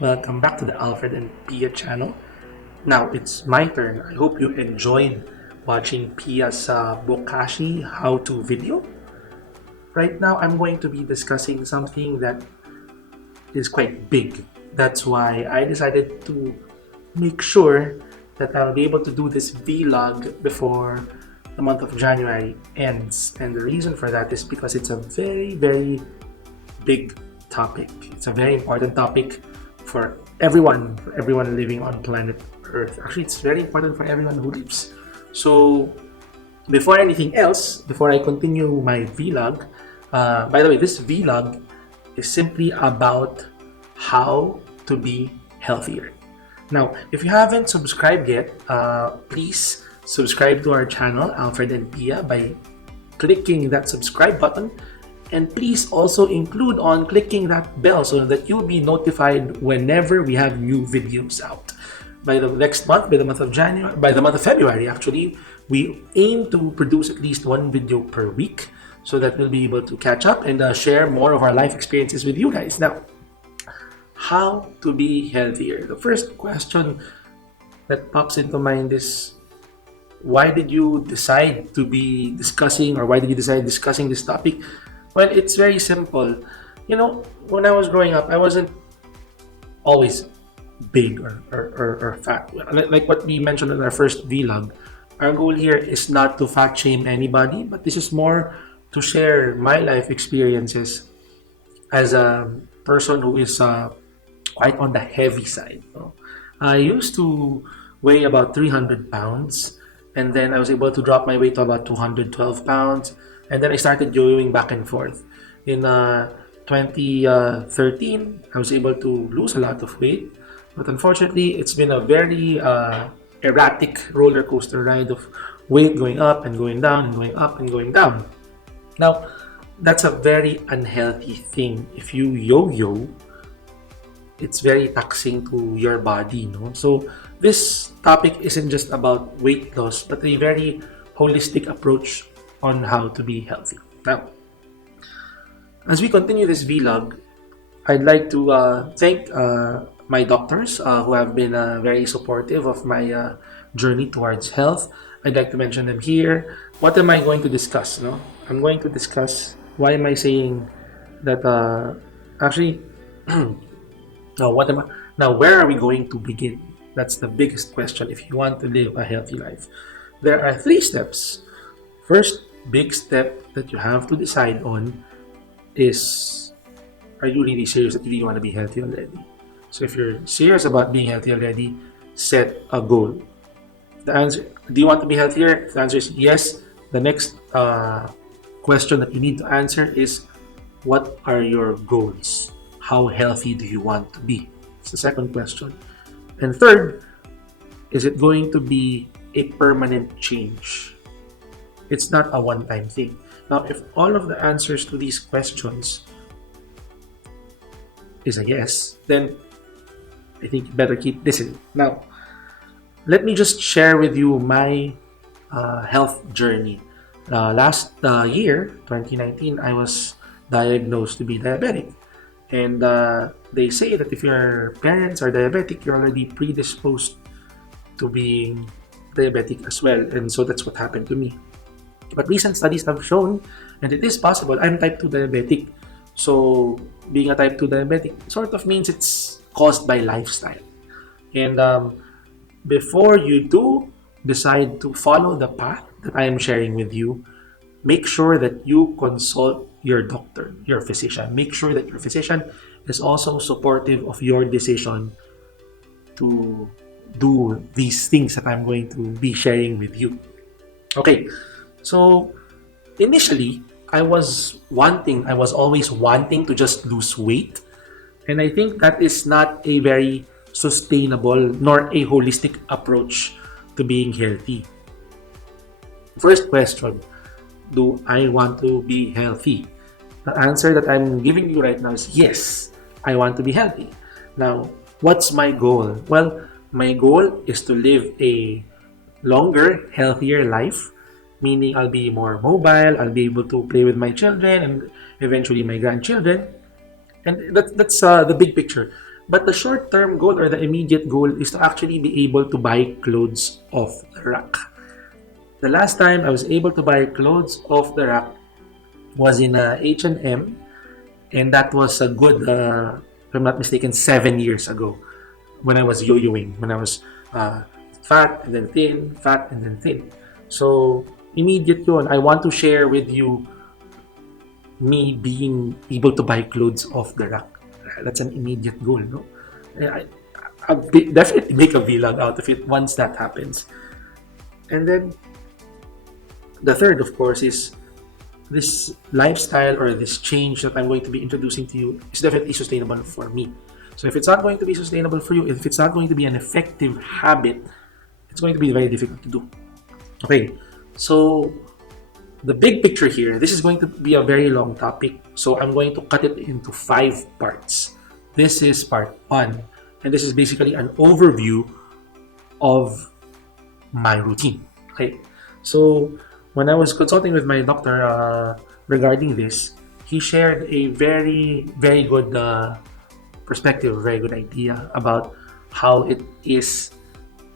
Welcome back to the Alfred and Pia channel. Now it's my turn. I hope you enjoyed watching Pia's Bokashi how-to video. Right now, I'm going to be discussing something that is quite big. That's why I decided to make sure that I'll be able to do this vlog before the month of January ends. And the reason for that is because it's a very, very big topic. It's a very important topic for everyone living on planet Earth. Actually, it's very important for everyone who lives. So, before anything else, before I continue my vlog, by the way, this vlog is simply about how to be healthier. Now, if you haven't subscribed yet, please subscribe to our channel, Alfred and Pia, by clicking that subscribe button, and please also include on clicking that bell so that you'll be notified whenever we have new videos out. By the next month, by the month of February, actually, we aim to produce at least one video per week so that we'll be able to catch up and share more of our life experiences with you guys. Now, how to be healthier? The first question that pops into mind is, why did you decide to be discussing, or why did you decide discussing this topic? Well, it's very simple. When I was growing up, I wasn't always big or fat. Like what we mentioned in our first vlog, our goal here is not to fat shame anybody, but this is more to share my life experiences as a person who is quite on the heavy side. I used to weigh about 300 pounds, and then I was able to drop my weight to about 212 pounds, and then I started yo-yoing back and forth. In 2013, I was able to lose a lot of weight, but unfortunately, it's been a very erratic roller coaster ride of weight going up and going down and going up and going down. Now, that's a very unhealthy thing. If you yo-yo, it's very taxing to your body, no? So this topic isn't just about weight loss, but a very holistic approach on how to be healthy. Now, as we continue this vlog, I'd like to thank my doctors who have been very supportive of my journey towards health. I'd like to mention them here. What am I going to discuss? No, I'm going to discuss, why am I saying that actually now where are we going to begin? That's the biggest question if you want to live a healthy life. There are 3 steps. First big step that you have to decide on is, are you really serious that you really want to be healthy already? So if you're serious about being healthy already, set a goal. The answer, do you want to be healthier? If the answer is yes, the next question that you need to answer is, what are your goals? How healthy do you want to be? It's the second question. And third, is it going to be a permanent change? It's not a one-time thing. Now, if all of the answers to these questions is a yes, then I think you better keep listening. Now, let me just share with you my health journey. Last year, 2019, I was diagnosed to be diabetic. And they say that if your parents are diabetic, you're already predisposed to being diabetic as well. And so that's what happened to me. But recent studies have shown, and it is possible, I'm type 2 diabetic. So being a type 2 diabetic sort of means it's caused by lifestyle. And before you do decide to follow the path that I am sharing with you, make sure that you consult your doctor, your physician. Make sure that your physician is also supportive of your decision to do these things that I'm going to be sharing with you. Okay, so initially, I was always wanting to just lose weight. And I think that is not a very sustainable nor a holistic approach to being healthy. First question, do I want to be healthy? The answer that I'm giving you right now is yes, I want to be healthy. Now, what's my goal? Well, my goal is to live a longer, healthier life, meaning I'll be more mobile, I'll be able to play with my children and eventually my grandchildren. And that's the big picture. But the short-term goal or the immediate goal is to actually be able to buy clothes off the rack. The last time I was able to buy clothes off the rack was in H&M, and that was a good, if I'm not mistaken, 7 years ago when I was yo-yoing, when I was uh, fat and then thin, fat and then thin. So, immediate yun. I want to share with you me being able to buy clothes off the rack. That's an immediate goal, no? I, definitely make a vlog out of it once that happens. And then the third, of course, is this lifestyle or this change that I'm going to be introducing to you is definitely sustainable for me. So if it's not going to be sustainable for you, if it's not going to be an effective habit, it's going to be very difficult to do. Okay, so the big picture here, this is going to be a very long topic, so I'm going to cut it into 5 parts. This is part 1, and this is basically an overview of my routine. Okay, so when I was consulting with my doctor regarding this, he shared a very good perspective, a very good idea about how it is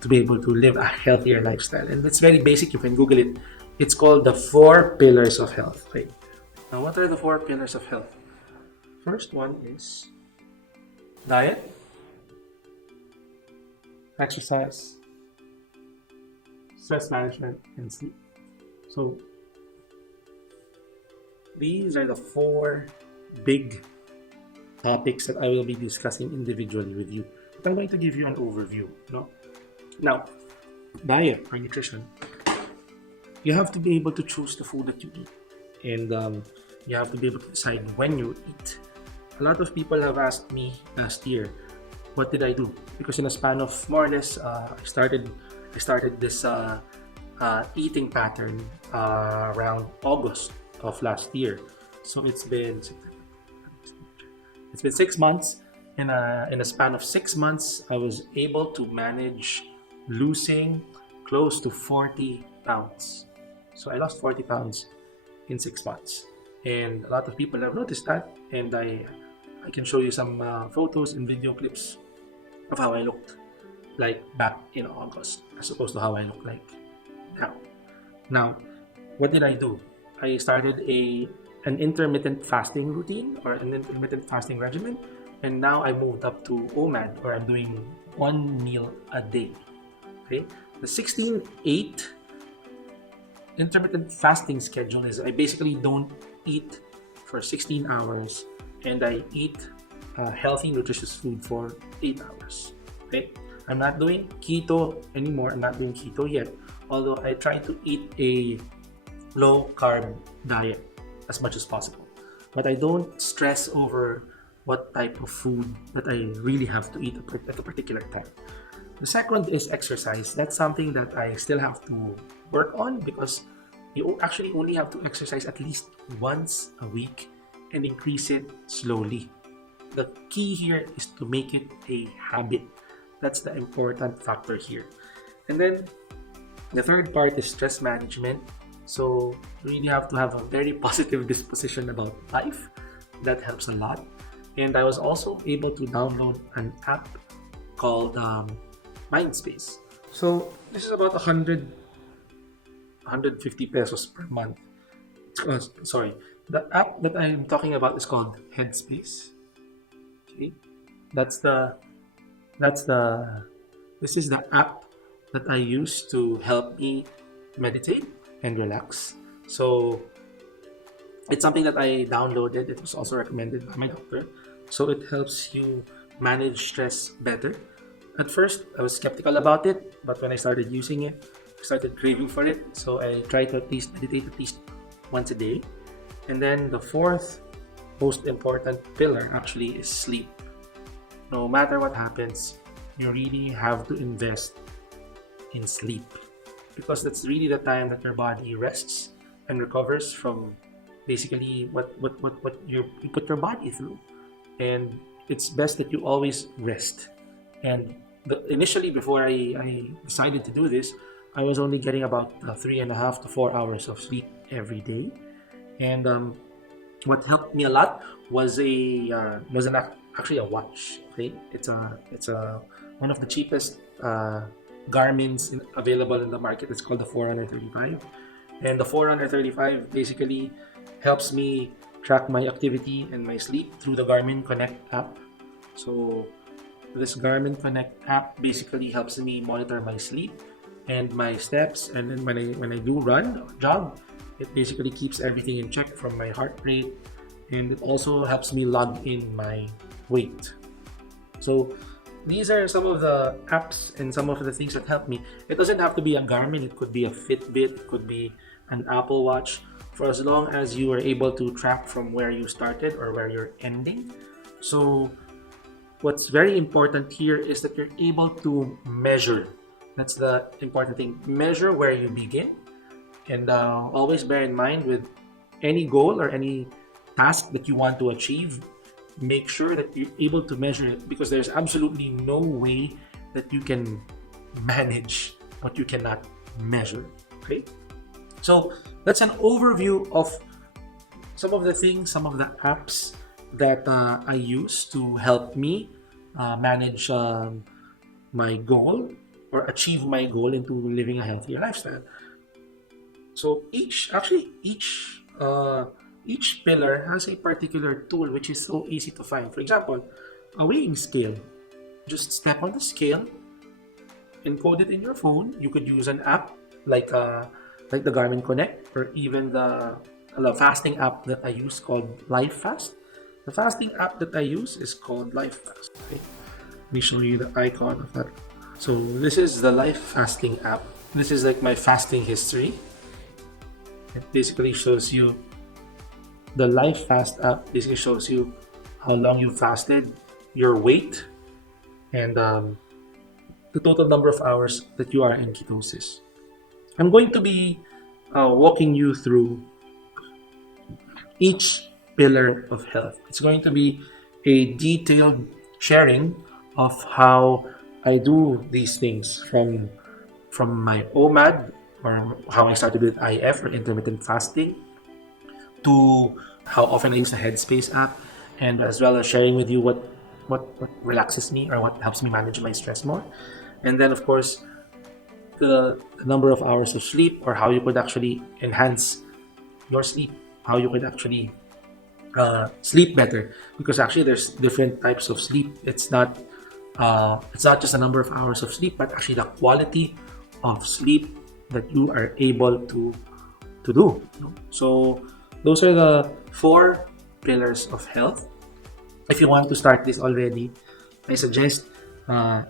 to be able to live a healthier lifestyle. And it's very basic, you can Google it. It's called the 4 pillars of health. Okay. Now, what are the 4 pillars of health? First one is diet, exercise, stress management, and sleep. So, these are the 4 big topics that I will be discussing individually with you. But I'm going to give you an overview. No? Now, diet or nutrition, you have to be able to choose the food that you eat. And you have to be able to decide when you eat. A lot of people have asked me last year, what did I do? Because in a span of more or less, I started this eating pattern around August of last year. So it's been 6 months. In a span of 6 months, I was able to manage losing close to 40 pounds. So I lost 40 pounds in 6 months, and a lot of people have noticed that. And I can show you some photos and video clips of how I looked like back in August, as opposed to how I look like now. Now, what did I do? I started an intermittent fasting routine or an intermittent fasting regimen, and now I moved up to OMAD, or I'm doing 1 meal a day. Okay, the 16-8 intermittent fasting schedule is I basically don't eat for 16 hours and I eat healthy, nutritious food for 8 hours. Okay, I'm not doing keto anymore. I'm not doing keto yet, although I try to eat a low carb diet as much as possible. But I don't stress over what type of food that I really have to eat at a particular time. The second is exercise. That's something that I still have to work on, because you actually only have to exercise at least once a week and increase it slowly. The key here is to make it a habit. That's the important factor here. And then the third part is stress management. So you really have to have a very positive disposition about life. That helps a lot. And I was also able to download an app called Mindspace. So this is about 150 pesos per month. Sorry, the app that I'm talking about is called Headspace. Okay, that's the this is the app that I use to help me meditate and relax. So it's something that I downloaded. It was also recommended by my doctor. So it helps you manage stress better. At first, I was skeptical about it, but when I started using it, I started craving for it. So I try to at least meditate at least once a day. And then the fourth most important pillar actually is sleep. No matter what happens, you really have to invest in sleep, because that's really the time that your body rests and recovers from basically what you put your body through. And it's best that you always rest. And initially, before I decided to do this, I was only getting about 3.5 to 4 hours of sleep every day. And what helped me a lot was an actually a watch. Okay, it's a one of the cheapest Garmin's available in the market. It's called the Forerunner 35, and the Forerunner 35 basically helps me track my activity and my sleep through the Garmin Connect app. So this Garmin Connect app basically helps me monitor my sleep and my steps, and then when I do run or jog, it basically keeps everything in check from my heart rate, and it also helps me log in my weight. So these are some of the apps and some of the things that help me. It doesn't have to be a Garmin, it could be a Fitbit, it could be an Apple Watch, for as long as you are able to track from where you started or where you're ending. So what's very important here is that you're able to measure. That's the important thing. Measure where you begin, and always bear in mind with any goal or any task that you want to achieve, make sure that you're able to measure it, because there's absolutely no way that you can manage what you cannot measure. Okay, so that's an overview of some of the things, some of the apps that I use to help me manage my goal or achieve my goal into living a healthier lifestyle. So each pillar has a particular tool which is so easy to find. For example, a weighing scale. Just step on the scale, encode it in your phone. You could use an app like the Garmin Connect, or even the fasting app that I use called LifeFast. The fasting app that I use is called LifeFast. Okay? Let me show you the icon of that. So this is the Life Fasting app. This is like my fasting history. It basically shows you the Life Fast app. Basically shows you how long you fasted, your weight, and the total number of hours that you are in ketosis. I'm going to be walking you through each pillar of health. It's going to be a detailed sharing of how I do these things from my OMAD, or how I started with IF or intermittent fasting, to how often I use the Headspace app, and as well as sharing with you what relaxes me or what helps me manage my stress more. And then of course the number of hours of sleep, or how you could actually enhance your sleep, how you could actually sleep better, because actually there's different types of sleep. It's not just the number of hours of sleep, but actually the quality of sleep that you are able to do. So those are the 4 pillars of health. If you want to start this already, I suggest for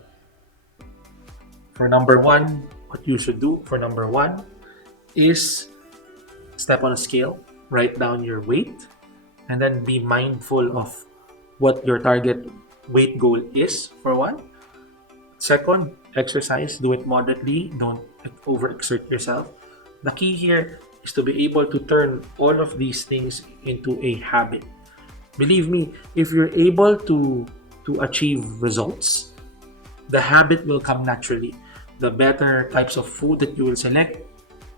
number 1, what you should do for number 1 is step on a scale, write down your weight, and then be mindful of what your target weight goal is for 1. Second, exercise, do it moderately, don't overexert yourself. The key here is to be able to turn all of these things into a habit. Believe me, if you're able to achieve results, the habit will come naturally. The better types of food that you will select,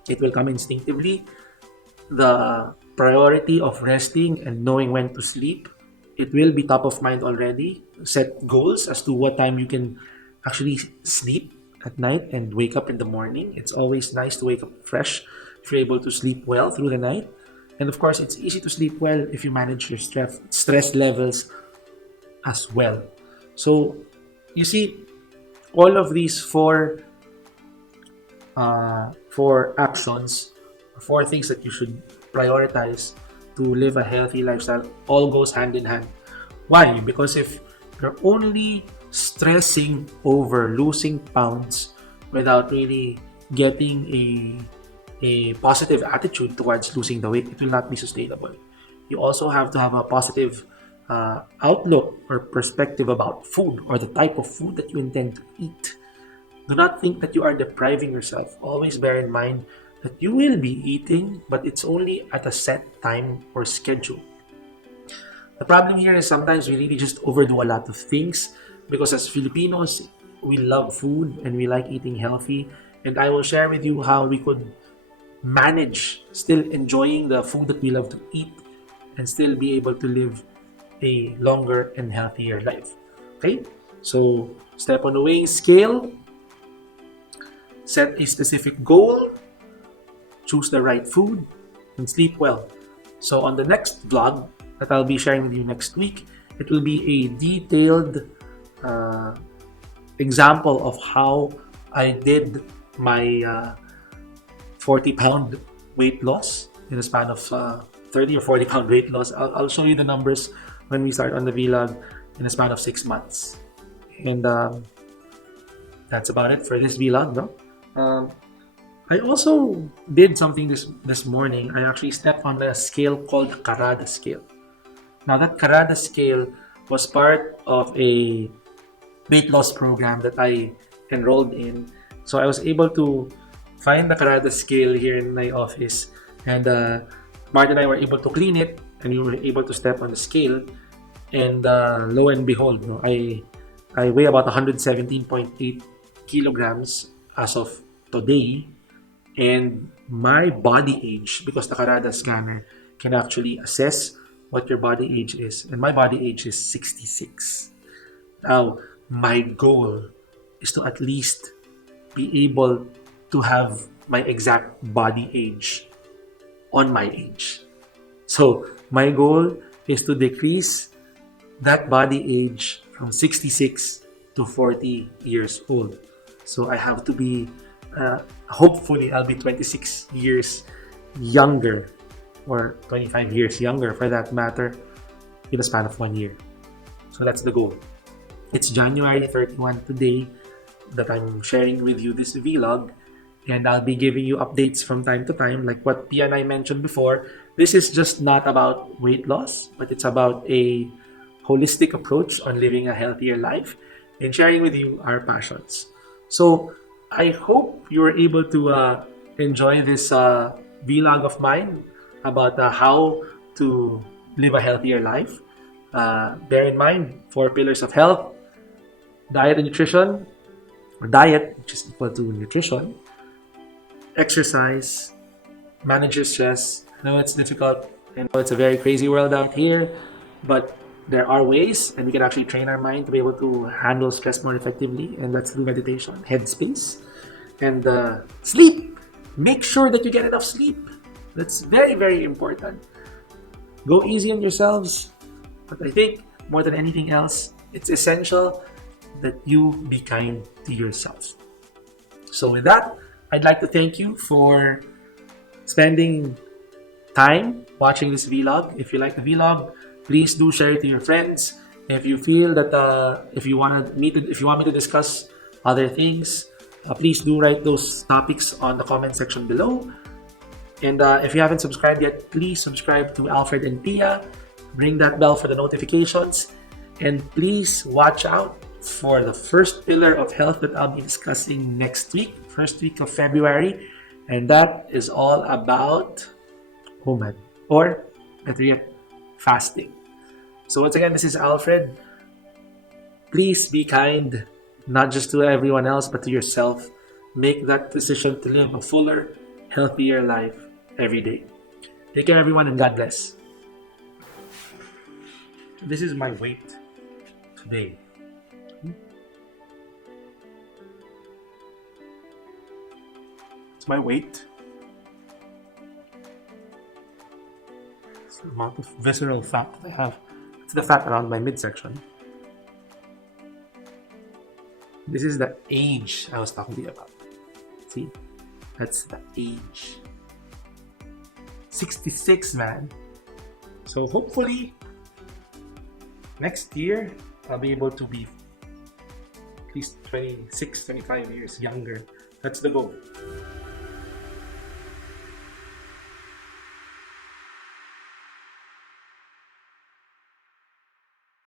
it will come instinctively. The priority of resting and knowing when to sleep, it will be top of mind already. Set goals as to what time you can actually sleep at night and wake up in the morning. It's always nice to wake up fresh if you're able to sleep well through the night. And of course, it's easy to sleep well if you manage your stress levels as well. So you see, all of these four actions, 4 things that you should prioritize to live a healthy lifestyle, all goes hand in hand. Why? Because if you're only stressing over losing pounds without really getting a positive attitude towards losing the weight, it will not be sustainable. You also have to have a positive outlook or perspective about food, or the type of food that you intend to eat. Do not think that you are depriving yourself. Always bear in mind that you will be eating, but it's only at a set time or schedule. The problem here is sometimes we really just overdo a lot of things, because as Filipinos, we love food and we like eating healthy. And I will share with you how we could manage still enjoying the food that we love to eat and still be able to live a longer and healthier life. Okay? So, step on the weighing scale, set a specific goal, choose the right food, and sleep well. So, on the next vlog that I'll be sharing with you next week, it will be a detailed uh, example of how I did my 40-pound weight loss in a span of 30 or 40-pound weight loss. I'll show you the numbers when we start on the vlog in a span of 6 months. And that's about it for this vlog, no? I also did something this morning. I actually stepped on a scale called Karada scale. Now that Karada scale was part of a weight loss program that I enrolled in. So I was able to find the Karada scale here in my office, and Martin and I were able to clean it, and we were able to step on the scale. And lo and behold, no, I weigh about 117.8 kilograms as of today, and my body age, because the Karada scanner can actually assess what your body age is, and my body age is 66. Now, my goal is to at least be able to have my exact body age on my age. So, my goal is to decrease that body age from 66 to 40 years old. So, I have to be, hopefully, I'll be 26 years younger, or 25 years younger for that matter, in a span of 1 year. So, that's the goal. It's January 31 today that I'm sharing with you this vlog, and I'll be giving you updates from time to time, like what Pia and I mentioned before. This is just not about weight loss, but it's about a holistic approach on living a healthier life and sharing with you our passions. So I hope you were able to enjoy this vlog of mine about how to live a healthier life. Bear in mind 4 pillars of health: diet and nutrition, or diet, which is equal to nutrition; exercise; manage your stress. I know it's difficult. I know it's a very crazy world out here, but there are ways, and we can actually train our mind to be able to handle stress more effectively, and that's through meditation, headspace, and sleep. Make sure that you get enough sleep. That's very, very important. Go easy on yourselves, but I think more than anything else, it's essential that you be kind to yourself. So with that, I'd like to thank you for spending time watching this vlog. If you like the vlog, please do share it to your friends. If you feel that if you want me to discuss other things, please do write those topics on the comment section below. And if you haven't subscribed yet, please subscribe to Alfred and Pia. Ring that bell for the notifications, and please watch out for the first pillar of health that I'll be discussing next week, first week of February, and that is all about OMAD, or better yet, fasting. So once again, this is Alfred. Please be kind, not just to everyone else, but to yourself. Make that decision to live a fuller, healthier life every day. Take care, everyone, and God bless. This is my weight today. It's my weight. It's the amount of visceral fat that I have. It's the fat around my midsection. This is the age I was talking to you about. See? That's the age. 66, man. So hopefully, next year, I'll be able to be at least 26, 25 years younger. That's the goal.